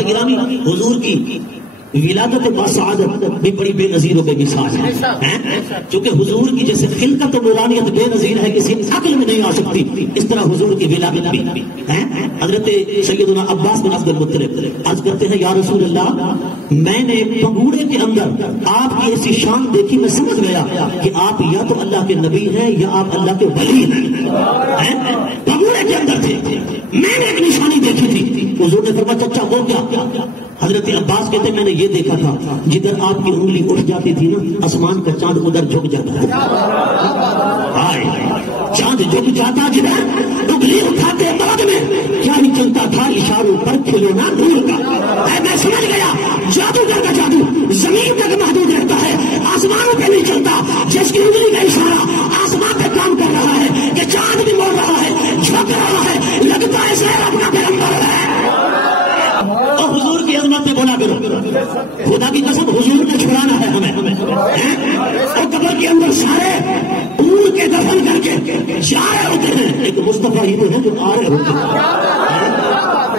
حضرات گرامی حضور کی ولادت باسعادت بھی بڑی بے نظیر و بے مثال ہے، چونکہ حضور کی جیسے خلقت و نورانیت بے نظیر ہے، کسی عقل میں نہیں آ سکتی، اس طرح حضور کی ولادت بھی ہے۔ حضرت سیدنا عباس بن عبد المطلب عرض کرتے ہیں یا رسول اللہ، میں نے پگوڑے کے اندر آپ کی ایسی شان دیکھی، میں سمجھ گیا کہ آپ یا تو اللہ کے نبی ہیں یا آپ اللہ کے ولی ہیں۔ پگوڑے کے اندر تھے، میں نے ایک نشانی دیکھی تھی۔ حضور نے فرمایا چچا وہ کیا؟ حضرت عباس کہتے میں نے یہ دیکھا تھا جدھر آپ کی انگلی اٹھ جاتی تھی نا، آسمان کا چاند ادھر جھک جاتا ہے۔ چاند جھک جاتا جدھر، انگلی اٹھاتے بعد میں کیا ہی چلتا تھا، اشاروں پر کھلونا نور کا۔ میں سمجھ گیا جادوگر کا جادو زمین تک محدود رہتا ہے، آسمانوں پہ نہیں چلتا۔ جس کی انگلی کا اشارہ آسمان پہ کام کر رہا ہے کہ چاند بھی بول رہا ہے، جھک رہا ہے، لگتا ہے شہر اپنا پیغمبر ہے۔ اور حضور کی عظمت میں بولا کرو، خدا کی قسم حضور نے چھڑانا ہے ہمیں۔ اور قبر کے اندر سارے پور کے دفن کر کے جا رہے ہوتے ہیں، ایک مصطفیٰ ہی تو ہے جو آ رہے ہوتے ہیں،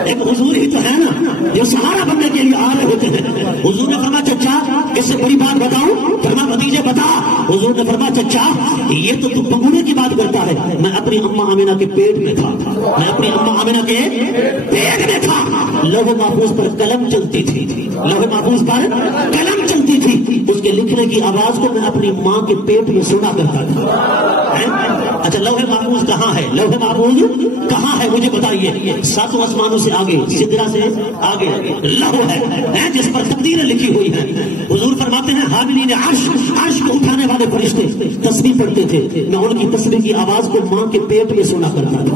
ایک حضور ہی تو ہے نا جو سہارا بننے کے لیے آ رہے ہوتے ہیں۔ حضور نے فرمایا چچا اس سے بڑی بات بتاؤں؟ فرمایا بھتیجے بتا۔ حضور نے فرمایا چچا یہ تو پگوڑے کی بات کرتا ہے، میں اپنی اماں آمینہ کے پیٹ میں تھا، میں اپنی اماں آمینہ کے پیٹ میں تھا۔ لوح محفوظ پر قلم چلتی تھی، لوح محفوظ پر قلم چلتی تھی، اس کے لکھنے کی آواز کو میں اپنی ماں کے پیٹ میں سنا کرتا تھا۔ اچھا لوح محفوظ کہاں ہے؟ لوح محفوظ کہاں ہے مجھے بتائیے؟ ساتوں آسمانوں سے آگے، سدرا سے آگے لوح ہے جس پر تقدیریں لکھی ہوئی ہیں۔ حضور فرماتے ہیں حاملین عرش، عرش کو اٹھانے والے فرشتے تسبیح پڑھتے تھے، میں ان کی تسبیح کی آواز کو ماں کے پیٹ میں سنا کرتا تھا۔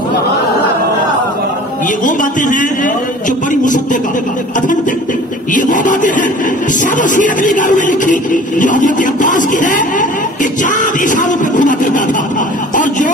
یہ وہ باتیں ہیں جو بڑی مصدقہ اتھینٹک، یہ وہ باتیں ہیں سب سیرت نگاروں نے لکھی جو حضرت عباس کی ہے کہ چاند اشاروں پہ گھوما کرتا تھا، اور جو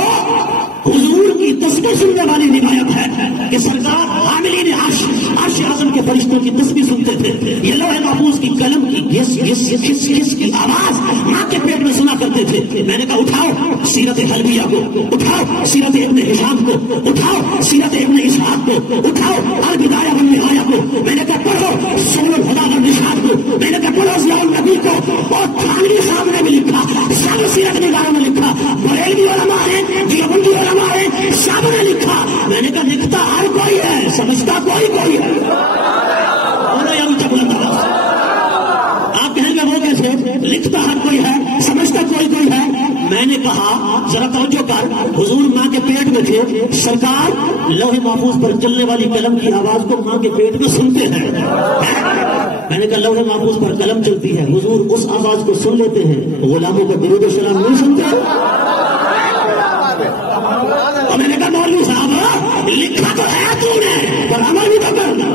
حضور کی تسبیح سننے والی روایت ہے کہ سرکار حاملین عرش، عرش اعظم کے فرشتوں کی تسبیح سنتے تھے، یہ لوح محفوظ کی قلم کی گس کی آواز ماں کے پیٹ میں سنا کرتے تھے۔ میں نے کہا اٹھاؤ سیرت حلبیہ کو، اٹھاؤ سیرت ابن ہشام کو، اٹھاؤ سیرت ابن اسحاق کو، اٹھاؤ البدایہ والنہایہ کو، میں نے کہا پڑھو سبل الہدی والرشاد کو، میں نے کہا پڑھو ضیاء النبی کو، اور تھانوی صاحب نے بھی لکھا، سب سیرت نگاروں نے لکھا، بریلوی علماء ہیں، دیوبندی علماء ہیں، سب نے لکھا۔ میں نے کہا لکھتا ہر کوئی ہے، سمجھتا کوئی ہے۔ آپ کہیں گے وہ کیسے؟ لکھتا ہر کوئی ہے، سمجھتا کوئی ہے۔ میں نے کہا ذرا توجہ کر، حضور ماں کے پیٹ میں تھے، سرکار لوح محفوظ پر چلنے والی قلم کی آواز کو ماں کے پیٹ میں سنتے ہیں۔ میں نے کہا لوح محفوظ پر قلم چلتی ہے، حضور اس آواز کو سن لیتے ہیں، غلاموں کا درود و سلام نہیں سنتے؟ اور میں نے کہا مولوی صاحب لکھا تو ہے تو نے، پر عمل بھی تو کرنا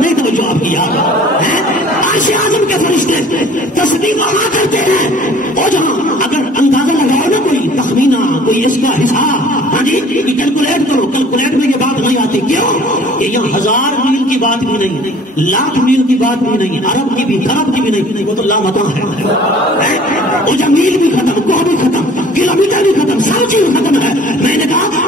نہیں، تو جو آپ کی یاد ہے عرش اعظم کے فرشتے تسبیح وہاں کرتے ہیں، اور جہاں اگر اندازہ لگاؤ نا کوئی تخمینہ، کوئی اس کا حساب، ہاں جی کیلکولیٹ کرو، کیلکولیٹ میں یہ بات نہیں آتی، کیوں کہ یہاں 1000 میل کی بات بھی نہیں، لاکھ میل کی بات بھی نہیں، عرب کی بھی خراب کی بھی نہیں، وہ تو لامتاں ہے۔ وہ جب میل بھی ختم، کوہ بھی ختم، کلو میٹر بھی ختم، سب چیز ختم ہے۔ میں نے کہا